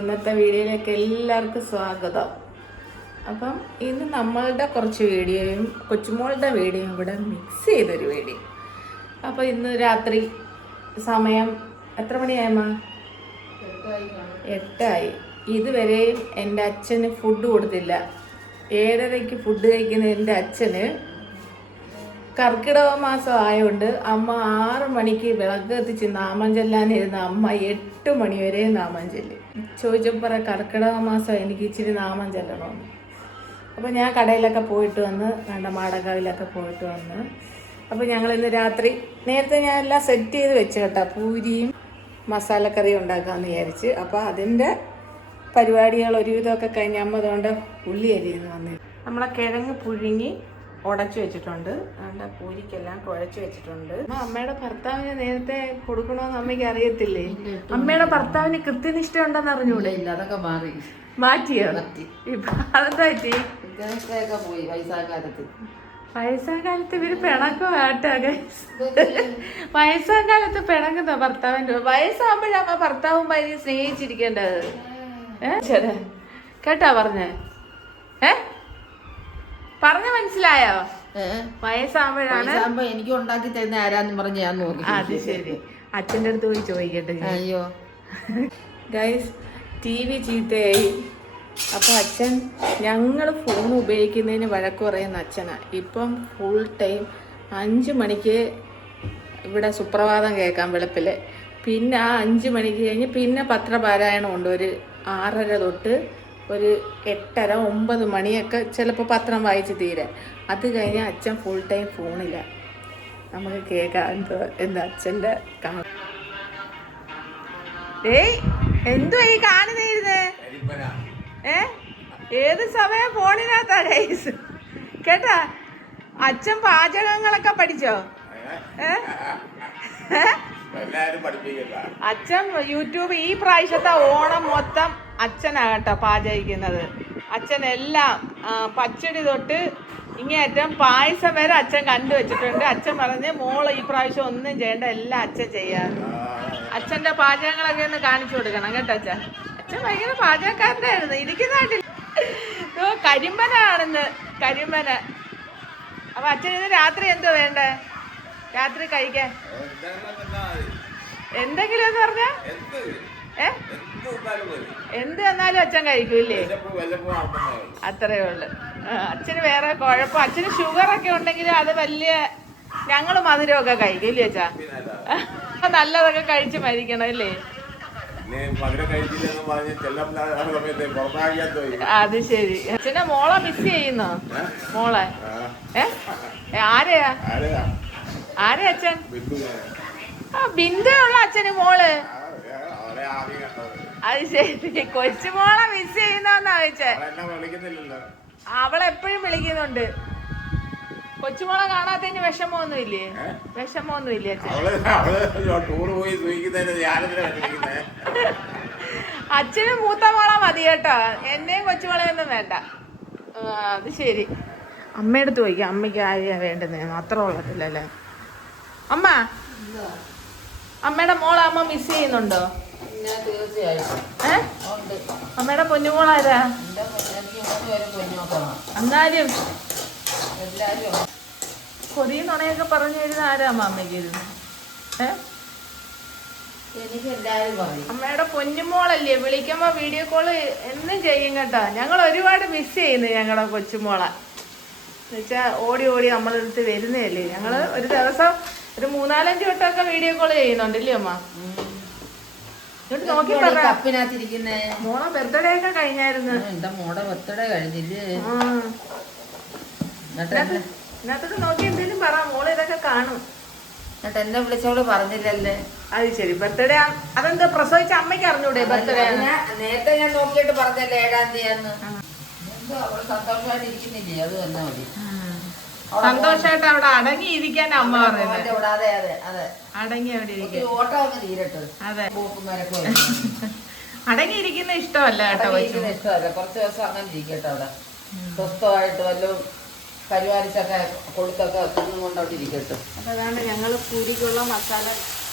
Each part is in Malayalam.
ഇന്നത്തെ വീഡിയോയിലേക്ക് എല്ലാവർക്കും സ്വാഗതം. അപ്പം ഇന്ന് നമ്മളുടെ കുറച്ച് വീഡിയോയും കൊച്ചുമോളുടെ വീഡിയോയും കൂടെ മിക്സ് ചെയ്തൊരു വീഡിയോ. അപ്പോൾ ഇന്ന് രാത്രി സമയം എത്ര മണിയായമ്മ? 8 ഇതുവരെയും എൻ്റെ അച്ഛന് ഫുഡ് കൊടുത്തില്ല. 7:30 ഫുഡ് കഴിക്കുന്ന എൻ്റെ അച്ഛന് കർക്കിടക മാസം ആയതുകൊണ്ട് അമ്മ 6 മണിക്ക് വിളക്ക് കത്തിച്ച് നാമം ചെല്ലാനിരുന്ന അമ്മ 8 മണി വരെ നാമം ചെല്ലി. ചോദിച്ചപ്പോൾ കർക്കിടക മാസം എനിക്ക് ഇച്ചിരി നാമം ചെല്ലണമെന്ന്. അപ്പോൾ ഞാൻ കടയിലൊക്കെ പോയിട്ട് വന്ന് മാടകാവിലൊക്കെ പോയിട്ട് വന്ന് അപ്പോൾ ഞങ്ങളിന്ന് രാത്രി നേരത്തെ ഞാൻ എല്ലാം സെറ്റ് ചെയ്ത് വെച്ച് കേട്ടോ, പൂരിയും മസാലക്കറിയും ഉണ്ടാക്കാമെന്ന് വിചാരിച്ച്. അപ്പോൾ അതിൻ്റെ പരിപാടികൾ ഒരുവിധമൊക്കെ കഴിഞ്ഞ് അമ്മ അതുകൊണ്ട് ഉള്ളി അരിയുന്നു വന്നു. നമ്മളെ കിഴങ്ങ് പുഴുങ്ങി ഉടച്ചു വെച്ചിട്ടുണ്ട്, അതുകൊണ്ട് പൂരിക്കെല്ലാം കുഴച്ച് വെച്ചിട്ടുണ്ട്. അമ്മയുടെ ഭർത്താവിന് നേരത്തെ കൊടുക്കണമെന്ന് അമ്മയ്ക്ക് അറിയത്തില്ലേ? അമ്മയുടെ ഭർത്താവിന് കൃത്യനിഷ്ഠ ഉണ്ടെന്ന് അറിഞ്ഞൂടെ? അതൊക്കെ മാറ്റിയോ? ഇപ്പൊ അതെന്താ പറ്റി? പോയി വയസ്സാകാലത്ത് ഇവര് പിണക്കമാട്ടെ. വയസ്സാകാലത്ത് പിണങ്ങുന്ന ഭർത്താവിൻ്റെ വയസ്സാകുമ്പോഴാ ഭർത്താവും ഭാര്യ സ്നേഹിച്ചിരിക്കേണ്ടത്. ശരി കേട്ടാ പറഞ്ഞേ? പറഞ്ഞ മനസ്സിലായോ? വയസ്സാകുമ്പോഴാണ് എനിക്ക് ഉണ്ടാക്കി തരുന്ന ആരാന്ന് പറഞ്ഞ് ഞാൻ നോക്കി. അത് ശരി, അച്ഛൻ്റെ അടുത്ത് പോയി ചോദിക്കട്ടെ. അയ്യോ ഗൈസ്, TV ചീത്തയായി. അപ്പോൾ അച്ഛൻ ഞങ്ങൾ ഫോൺ ഉപയോഗിക്കുന്നതിന് വഴക്ക് പറയുന്ന അച്ഛനാണ്. ഇപ്പം ഫുൾ ടൈം 5 മണിക്ക് ഇവിടെ സുപ്രഭാതം കേൾക്കാം വെളുപ്പിൽ. പിന്നെ ആ 5 മണിക്ക് കഴിഞ്ഞ് പിന്നെ പത്രപാരായണം ഉണ്ട്. ഒരു 6:30 തൊട്ട് ഒരു 8:30 9 മണിയൊക്കെ ചിലപ്പോൾ പത്രം വായിച്ച് തീരെ. അത് കഴിഞ്ഞാൽ അച്ഛൻ ഫുൾ ടൈം ഫോണില്ല. നമുക്ക് കേൾക്കാം എന്താ അച്ഛൻ്റെ കാണും. എന്തുവാ ഈ കാണുന്നേ? ഏത് സമയം ഫോണിനകത്താ ഗൈസ്. കേട്ടാ, അച്ഛൻ പാചകങ്ങളൊക്കെ പഠിച്ചോ? അച്ഛൻ യൂട്യൂബ് ഈ പ്രാവശ്യത്തെ ഓണം മൊത്തം അച്ഛനാകട്ടോ പാചകിക്കുന്നത്. അച്ഛൻ എല്ലാം പച്ചടി തൊട്ട് ഇങ്ങേറ്റം പായസം വരെ അച്ഛൻ കണ്ടുവച്ചിട്ടുണ്ട്. അച്ഛൻ പറഞ്ഞ് മോള് ഈ പ്രാവശ്യം ഒന്നും ചെയ്യേണ്ട, എല്ലാം അച്ഛൻ ചെയ്യാറ്. അച്ഛൻ്റെ പാചകങ്ങളൊക്കെ ഒന്ന് കാണിച്ചു കൊടുക്കണം കേട്ടോ. അച്ഛൻ ഭയങ്കര പാചകക്കാരനായിരുന്നു. ഇരിക്കുന്നതായിട്ടില്ല, കരിമ്പനാണെന്ന്, കരിമ്പന. അപ്പൊ അച്ഛൻ ഇന്ന് രാത്രി എന്തോ വേണ്ടേ? രാത്രി കഴിക്കാൻ എന്തെങ്കിലും എന്ന് പറഞ്ഞ എന്ത് തന്നാലും അച്ഛൻ കഴിക്കൂല്ലേ? അത്രേ ഉള്ളു. അച്ഛന് വേറെ കുഴപ്പം, അച്ഛന് ഷുഗറൊക്കെ ഉണ്ടെങ്കിൽ അത് വലിയ, ഞങ്ങൾ മധുരമൊക്കെ കഴിക്കും ഇല്ലേ അച്ഛാ? നല്ലതൊക്കെ കഴിച്ച് മരിക്കണം അല്ലേ? അത് ശരി. അച്ഛനെ മോളെ മിസ് ചെയ്യുന്നോ? മോളെ ആരെയാ അച്ഛൻ? ബിന്ദുള്ള അച്ഛന് മോള്. അത് ശരി, കൊച്ചുമോളെ മിസ് ചെയ്യുന്നോന്നാ ചോദിച്ചേ. അവളെപ്പോഴും വിളിക്കുന്നുണ്ട്. കൊച്ചുമോളെ കാണാത്തതിന് വിഷമമൊന്നുമില്ലേ? വിഷമമൊന്നുമില്ലേ അച്ഛൻ? അച്ഛന് മൂത്ത മോളെ മതി കേട്ടോ, എന്നെയും കൊച്ചുമോളെ ഒന്നും വേണ്ട. അത് ശരി. അമ്മയുടെ അടുത്ത് ചോദിക്കാം, അമ്മയ്ക്ക് ആരെയാ വേണ്ടുന്നതെന്ന്. അത്ര ഉള്ളതില്ലല്ലേ അമ്മ? അമ്മയുടെ മോളെ അമ്മ മിസ് ചെയ്യുന്നുണ്ടോ? അമ്മയുടെ പൊന്നുമോളാരാ? എന്നാലും കൊതിയും നുണയൊക്കെ പറഞ്ഞു എഴുതുന്ന ആരാ അമ്മയ്ക്ക് ഇരുന്ന്? അമ്മയുടെ പൊന്നുമോളല്ലേ, വിളിക്കുമ്പോ വീഡിയോ കോള് എന്നും ചെയ്യും കേട്ടോ. ഞങ്ങൾ ഒരുപാട് മിസ് ചെയ്യുന്നു ഞങ്ങളുടെ കൊച്ചുമോളെ. എന്നുവെച്ചാ ഓടി ഓടി നമ്മളെടുത്ത് വരുന്നതല്ലേ. ഞങ്ങള് ഒരു ദിവസം ഒരു 3-4 വട്ടമൊക്കെ വീഡിയോ കോൾ ചെയ്യുന്നുണ്ടല്ലേ അമ്മ? ഇങ്ങോട്ട് നോക്കി കപ്പിനകത്തിരിക്കുന്നേ. മോളെ ബർത്ത്ഡേ ഒക്കെ കഴിഞ്ഞായിരുന്നു. എന്റെ മോടെ ബർത്ത്ഡേ കഴിഞ്ഞില്ലേ? ഇതിനകത്തൊക്കെ നോക്കി എന്തേലും പറ, മോള് ഇതൊക്കെ കാണും. എന്നിട്ട് എന്നെ വിളിച്ചോള് പറഞ്ഞില്ലല്ലേ? അത് ശരി, ബർത്ത്ഡേ അതെന്താ പ്രസവിച്ച അമ്മയ്ക്ക് അറിഞ്ഞൂടെ ബർത്ത്ഡേ? നേരത്തെ ഞാൻ നോക്കിയിട്ട് പറഞ്ഞല്ലേ 7-ാം തീയതി. എന്തോ അവള് സന്തോഷമായിട്ട് ഇരിക്കുന്നില്ലേ? അത് തന്നെ മതി. സന്തോഷമായിട്ട് അവിടെ അടങ്ങിയിരിക്കാൻ അമ്മ പറയുന്നത്. അടങ്ങി അവിടെ ഇരിക്കും. അതെ, അടങ്ങിയിരിക്കുന്ന ഇഷ്ടമല്ല കേട്ടോ. ഇഷ്ടമല്ല, കുറച്ച് ദിവസം അങ്ങനെ ഇരിക്കട്ടെ അവിടെ. സ്വസ്ഥമായിട്ട് വല്ലതും പരിപാലിച്ചൊക്കെ കൊടുത്തൊക്കെ കൊണ്ട് അവിടെ ഇരിക്കട്ടെ. അപ്പോൾ അതാണ് ഞങ്ങൾ പൂരിക്കുള്ള മസാല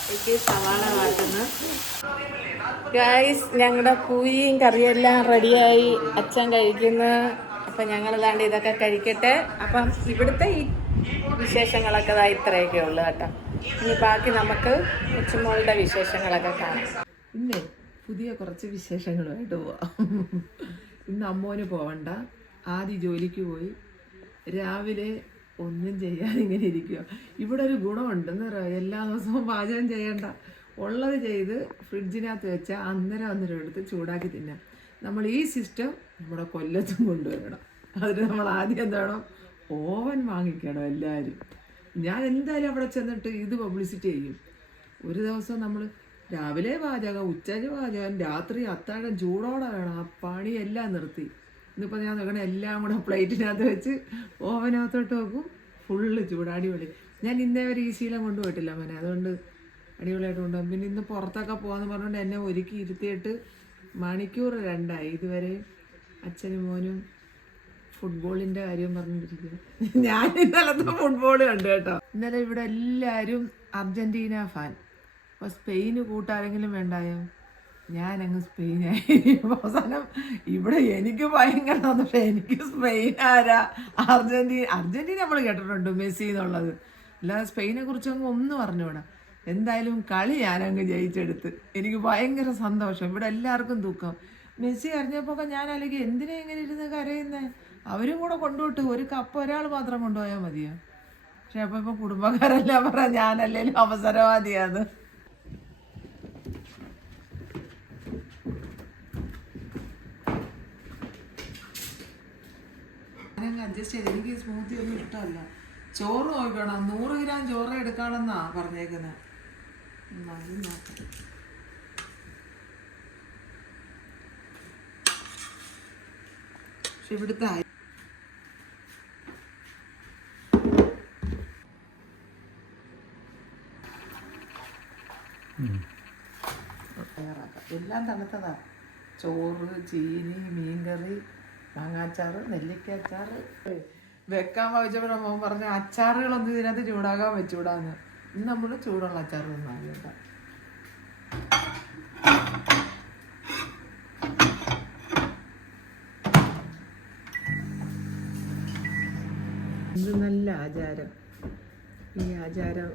എനിക്ക് സവാള വാട്ടുന്നു. ഗൈസ്, ഞങ്ങളുടെ പൂരിയും കറിയെല്ലാം റെഡിയായി. അച്ഛൻ കഴിക്കുന്നു. അപ്പം ഞങ്ങൾ ദാണ്ട് ഇതൊക്കെ കഴിക്കട്ടെ. അപ്പം ഇവിടുത്തെ ഈ വിശേഷങ്ങളൊക്കെ ഇത്രയൊക്കെ ഉള്ളു കേട്ടോ. ഇനി ബാക്കി നമുക്ക് കൊച്ചുമോളുടെ വിശേഷങ്ങളൊക്കെ കാണാം. ഇന്നേ പുതിയ കുറച്ച് വിശേഷങ്ങളുമായിട്ട് പോവാം. ഇന്ന് അമ്മോന് പോവണ്ട, ആദ്യം ജോലിക്ക് പോയി. രാവിലെ ഒന്നും ചെയ്യാതെ ഇങ്ങനെ ഇരിക്കുക. ഇവിടെ ഒരു ഗുണമുണ്ടെന്ന് പറയാം, എല്ലാ ദിവസവും പാചകം ചെയ്യണ്ട, ഉള്ളത് ചെയ്ത് ഫ്രിഡ്ജിനകത്ത് വെച്ചാൽ അന്നേരം എടുത്ത് ചൂടാക്കി തിന്നാം. നമ്മൾ ഈ സിസ്റ്റം നമ്മുടെ കൊല്ലത്തും കൊണ്ടുവരണം. അതിന് നമ്മൾ ആദ്യം എന്താണ്, ഓവൻ വാങ്ങിക്കണം എല്ലാവരും. ഞാൻ എന്തായാലും അവിടെ ചെന്നിട്ട് ഇത് പബ്ലിസിറ്റി ചെയ്യും. ഒരു ദിവസം നമ്മൾ രാവിലെ പാചകം, ഉച്ചയ്ക്ക് പാചകം, രാത്രി അത്താഴം ചൂടോടെ വേണം. ആ പണിയെല്ലാം നിർത്തി ഇന്നിപ്പോൾ ഞാൻ നോക്കണം, എല്ലാം കൂടെ പ്ലേറ്റിനകത്ത് വെച്ച് ഓവനകത്തോട്ട് വെക്കും. ഫുള്ള് ചൂട്, അടിപൊളി. ഞാൻ ഇന്നേ വരെ ഈ ശീലം കൊണ്ടുപോയിട്ടില്ല മോനെ, അതുകൊണ്ട് അടിപൊളിയായിട്ട് കൊണ്ടുപോകും. പിന്നെ ഇന്ന് പുറത്തൊക്കെ പോകാമെന്ന് പറഞ്ഞുകൊണ്ട് എന്നെ ഒരുക്കി ഇരുത്തിയിട്ട് മണിക്കൂർ 2ആയി. ഇതുവരെ അച്ഛനും മോനും ഫുട്ബോളിൻ്റെ കാര്യം പറഞ്ഞിട്ടിരിക്കുന്നു. ഞാൻ ഇന്നലത്തെ ഫുട്ബോൾ കണ്ടു കേട്ടോ. ഇന്നലെ ഇവിടെ എല്ലാവരും അർജൻറ്റീന ഫാൻ. അപ്പോൾ സ്പെയിന് കൂട്ടാരെങ്കിലും വേണ്ടായോ, ഞാനങ്ങ് സ്പെയിനായി. അവസാനം ഇവിടെ എനിക്ക് ഭയങ്കര സന്തോഷം. എനിക്ക് സ്പെയിൻ ആരാ, അർജൻറ്റീന നമ്മൾ കേട്ടിട്ടുണ്ട് മെസ്സി എന്നുള്ളത്, അല്ലാതെ സ്പെയിനെ കുറിച്ചൊന്നും ഒന്നും അറിഞ്ഞൂടാ. എന്തായാലും കളി ഞാനങ്ങ് ജയിച്ചെടുത്ത് എനിക്ക് ഭയങ്കര സന്തോഷം. ഇവിടെ എല്ലാവർക്കും ദുഃഖം. മെസ്സി അറിഞ്ഞപ്പോൾ ഞാൻ അല്ലെങ്കിൽ എന്തിനാ ഇങ്ങനെ ഇരുന്ന് കരയുന്നേ, അവരും കൂടെ കൊണ്ടുപോട്ട് ഒരു കപ്പ് ഒരാൾ മാത്രം കൊണ്ടുപോയാൽ മതിയോ. പക്ഷെ അപ്പം ഇപ്പം കുടുംബക്കാരെല്ലാം പറയാം ഞാനല്ലേലും അവസരവാദിയാണ്. ഞാനങ്ങ് അഡ്ജസ്റ്റ് ചെയ്ത്, എനിക്ക് സ്മൂത്തി ഒന്നും ഇഷ്ടമല്ല. ചോറ് നോക്കണം, 100 ഗ്രാം ചോറ് എടുക്കാണെന്നാ പറഞ്ഞേക്കുന്നത്. പക്ഷെ ഇവിടുത്തെ എല്ലാം തണുത്തതാ. ചോറ്, ചീനി, മീൻകറി, മാങ്ങാച്ചാറ്, നെല്ലിക്കച്ചാറ് വെക്കാൻ വെച്ചപ്പോഴാണ് മോൻ പറഞ്ഞ അച്ചാറുകളൊന്നും ഇതിനകത്ത് ചൂടാക്കാൻ വെച്ചുകൂടാന്ന്. ഇന്ന് നമ്മൾ ചൂടുള്ള അച്ചാറ് തിന്നാൽ കേട്ടോ. ഇത് നല്ല ആചാരം. ഈ ആചാരം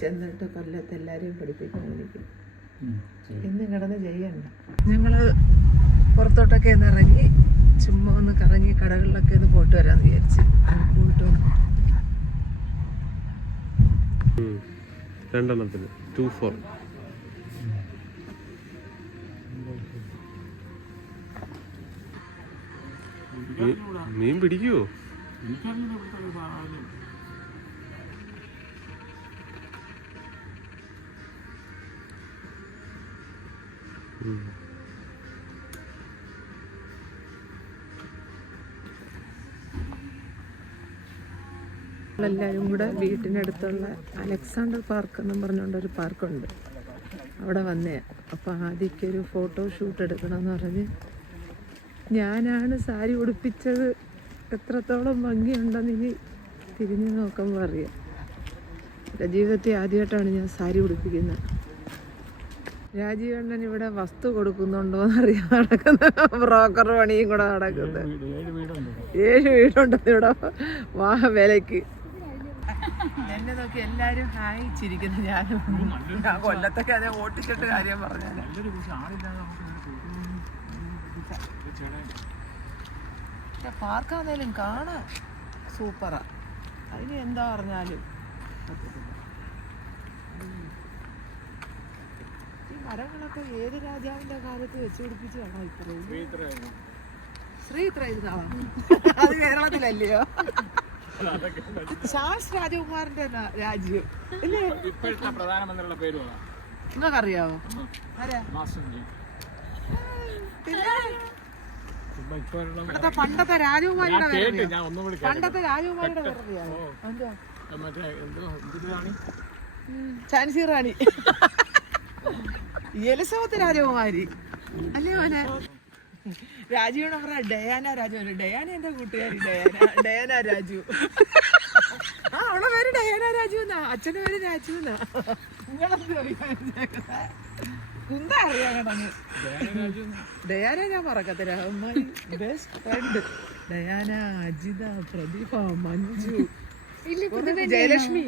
ചെന്നിട്ട് കൊല്ലത്ത് എല്ലാവരെയും പഠിപ്പിക്കണം എനിക്ക്. ഇന്ന് കിടന്ന് ചെയ്യണ്ട. ഞങ്ങൾ പുറത്തോട്ടൊക്കെ ഒന്ന് ഇറങ്ങി ചുമ്മാ ഒന്ന് കറങ്ങി കടകളിലൊക്കെ ഒന്ന് പോയിട്ട് വരാമെന്ന് വിചാരിച്ച്. പോയിട്ട് രണ്ടെണ്ണത്തിന് 2-4. മീൻ പിടിക്കുവോ? എല്ലാവരും കൂടെ വീട്ടിനടുത്തുള്ള അലക്സാണ്ടർ പാർക്ക് എന്നും പറഞ്ഞുകൊണ്ടൊരു പാർക്കുണ്ട്, അവിടെ വന്നേ. അപ്പോൾ ആദ്യമൊരു ഫോട്ടോ ഷൂട്ട് എടുക്കണമെന്ന് പറഞ്ഞ് ഞാനാണ് സാരി ഉടുപ്പിച്ചത്. എത്രത്തോളം ഭംഗിയുണ്ടെന്ന് ഇനി തിരിഞ്ഞു നോക്കുമ്പോൾ അറിയാം. എൻ്റെ ജീവിതത്തിൽ ആദ്യമായിട്ടാണ് ഞാൻ സാരി ഉടുപ്പിക്കുന്നത്. രാജീവണ്ണൻ ഇവിടെ വസ്തു കൊടുക്കുന്നുണ്ടോ എന്നറിയാൻ നടക്കുന്ന ബ്രോക്കർ പണിയും കൂടെ നടക്കുന്നത്. 7 വീടുണ്ടെന്ന് ഇവിടെ വിലയ്ക്ക്. എന്നെ നോക്കി എല്ലാവരും ഹായിച്ചിരിക്കുന്നു. ഞാൻ കൊല്ലത്തൊക്കെ അതെ ഓട്ടിച്ചിട്ട് കാര്യം പറഞ്ഞാൽ പാർക്കാന്നേലും കാണാൻ സൂപ്പറാ. അതിന് എന്താ പറഞ്ഞാലും ഈ മരങ്ങളൊക്കെ ഏത് രാജാവിന്റെ കാലത്ത് വെച്ച് പിടിപ്പിച്ച് വേണോ ഇത്രയും? ശ്രീ ഇത്ര ഇരുന്നാവാ, അത് കേരളത്തിലല്ലയോ? ചാൾസ് രാജകുമാരന്റെ രാജ്യം അല്ലേ? പ്രധാനമന്ത്രിയുടെ പേര് നിങ്ങൾക്കറിയാവോ? ആരാ? ഇവിടുത്തെ പണ്ടത്തെ രാജകുമാരിയുടെ പേരറിയാവോ? ഝാൻസി റാണി, എലിസബത്ത് രാജകുമാരി അല്ലേ മോനെ? രാജുവിനെ പറഞ്ഞ ഡയാന രാജു. ഡയാന എന്റെ കൂട്ടുകാരി, ഡയാന രാജു. ആ അവളെ പേര് ഡയാന രാജു എന്നാ, അച്ഛൻ്റെ പേര് രാജു എന്നാ. കുന്ത അറിയാൻ കിടന്നു. ഡയാന ഞാൻ മറക്കത്തില്ല. Best friend Diana, Ajitha, Pradeepa, Manju, Jayalakshmi.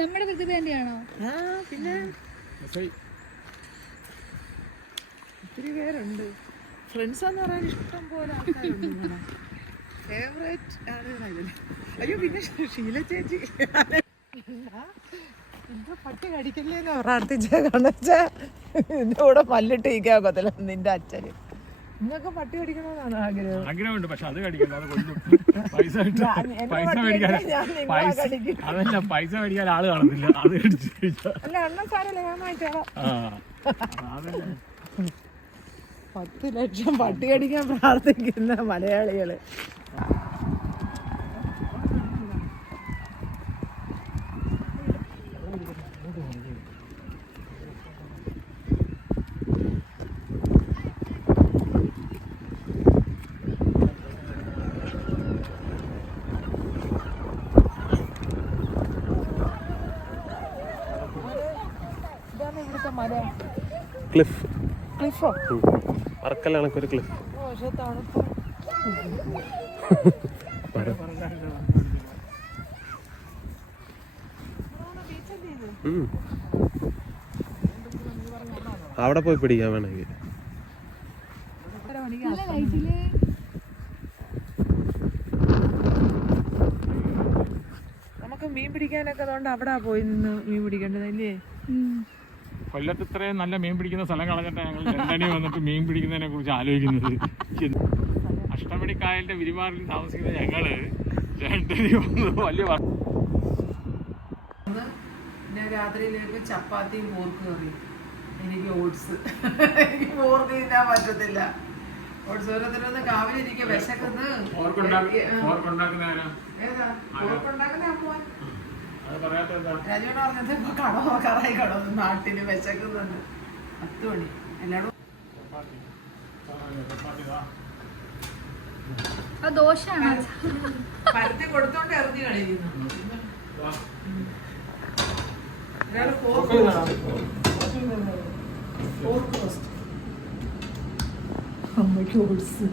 നമ്മുടെ പ്രതിഭ തന്നെയാണോ? ആ പിന്നെ ഒത്തിരി പേരുണ്ട്. ഫ്രണ്ട്സ് എന്ന് പറയാൻ ഇഷ്ടം പോലെ ആൾക്കാരുണ്ട്. ഫേവറേറ്റ് ആണ് ഇതില്. അയ്യോ പിന്നെ ഷീല ചേച്ചി എന്താ പട്ടി കടിക്കല്ലേന്ന് പ്രാർത്ഥിച്ച കണച്ചാ എന്റെ കൂടെ പല്ലിട്ട് ഇരിക്കാക്കത്തില്ല നിന്റെ അച്ഛന്. നിങ്ങൾക്ക് പട്ടി കടിക്കണമെന്നാണ് ആഗ്രഹം. ആഗ്രഹമുണ്ട്, പക്ഷെ അത് കടിക്കണ്ട, അത് കൊല്ലും. പൈസ മേടിക്കാൻ അതല്ല, പൈസ മേടിക്കാൻ ആള് കാണത്തില്ല, അത് കടിച്ചു. അല്ല അണ്ണൻ സാരല്ലേ ഞാൻ വാങ്ങിച്ചോളാം. 10 ലക്ഷം പട്ടി കടിക്കാൻ പ്രാർത്ഥിക്കുന്ന മലയാളികള്. ഇതാണ് ഇവിടുത്തെ മല. ക്ലിഫ്. ക്ലിഫോ? പറക്കൽ കണക്കൊരു ക്ലിഫ്. പക്ഷെ തണുപ്പ്. അവിടെ പോയി പിടിക്കാൻ വേണമെങ്കിൽ. നമുക്ക് മീൻ പിടിക്കാനൊക്കെ അതുകൊണ്ട് അവിടെ പോയി നിന്ന് മീൻ പിടിക്കേണ്ടതല്ലേ? കൊല്ലത്ത് ഇത്രയും നല്ല മീൻ പിടിക്കുന്ന സ്ഥലം കളഞ്ഞിട്ടാണ് ഞങ്ങൾ ലണ്ടനിൽ വന്നിട്ട് മീൻ പിടിക്കുന്നതിനെ കുറിച്ച് ആലോചിക്കുന്നത്. അഷ്ടമണിക്കായലിന്റെ വിരിമാറിൽ താമസിക്കുന്ന ഞങ്ങള് ലണ്ടനിൽ വന്ന് വലിയ പിന്നെ രാത്രിയിലേക്ക് ചപ്പാത്തിയും പോർക്ക് കറിയും. എനിക്ക് ഓട്സ്. എനിക്ക് പോർക്ക് തിന്നാൻ പറ്റത്തില്ല. ഓട്സ് ഓരോരുത്തരൊന്ന് കാവിലിരിക്കുക വിശക്കുന്നു. രാജുവിനെ പറഞ്ഞത് ഇപ്പൊ കടമായി കടന്നു നാട്ടില് വിശക്കുന്നുണ്ട്. 10 മണി എല്ലാടും ദോശയാണ് പരത്തി കൊടുത്തോണ്ട് എറിഞ്ഞു കളിക്കുന്നു. ഒരാള് പോർക്ക് റോസ്റ്റ്. അമ്മയ്ക്ക് ഓട്സ്.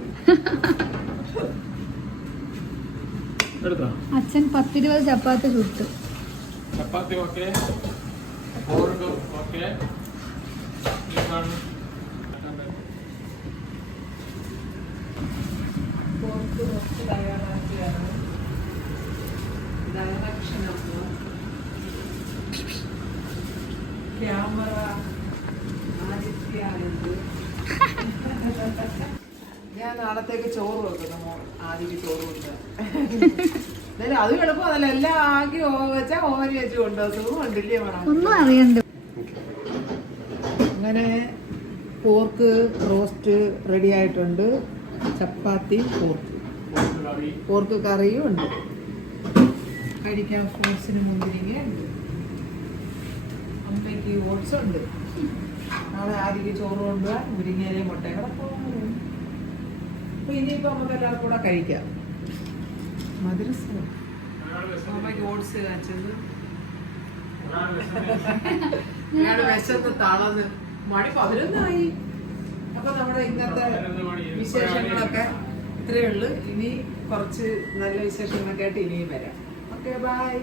അച്ഛൻ 10-20 ചപ്പാത്തി ചുട്ടു. Chapati okay, okay. Pork roast തയ്യാറാക്കിയാണ്. ഡയറക്ഷനൊക്കെ ക്യാമറ ആദിത്യായുണ്ട്. ഞാൻ നാളത്തേക്ക് ചോറ് വെക്കുന്നു. ആദ്യം ചോറ് വെക്കുക. അത് എളുപ്പമല്ല. എല്ലാം ആക്കി വെച്ചാൽ ഓവൻ വെച്ച് കൊണ്ടുപോകും. സുഖമുണ്ടില്ലേ വേണം. ഒന്നും അറിയണ്ട. അങ്ങനെ പോർക്ക് റോസ്റ്റ് റെഡി ആയിട്ടുണ്ട്. ചപ്പാത്തി പോർക്ക് കറിയും ഉണ്ട്. കഴിക്കാൻ ഫ്രൂട്ട്സിന് മുന്തിരിങ്ങയുണ്ട്. അമ്മയ്ക്ക് ഓട്സ് ഉണ്ട്. നാളെ ആദ്യം ചോറ് കൊണ്ടുപോകാൻ മുരിങ്ങയിലെ മുട്ടയുടെ പോകുന്നു. അപ്പൊ ഇനിയിപ്പോ നമുക്ക് എല്ലാവർക്കും കൂടെ കഴിക്കാം. മദ്രസ അമ്മയ്ക്ക് ഓട്സ് കാച്ചത്. ഞാൻ വിശന്ന് തളന്ന് മണി 11 അപ്പൊ നമ്മുടെ ഇന്നത്തെ വിശേഷങ്ങളൊക്കെ ഇത്രയേ ഉള്ളൂ. ഇനി കുറച്ച് നല്ല വിശേഷങ്ങളൊക്കെ ആയിട്ട് ഇനിയും വരാം. Okay bye.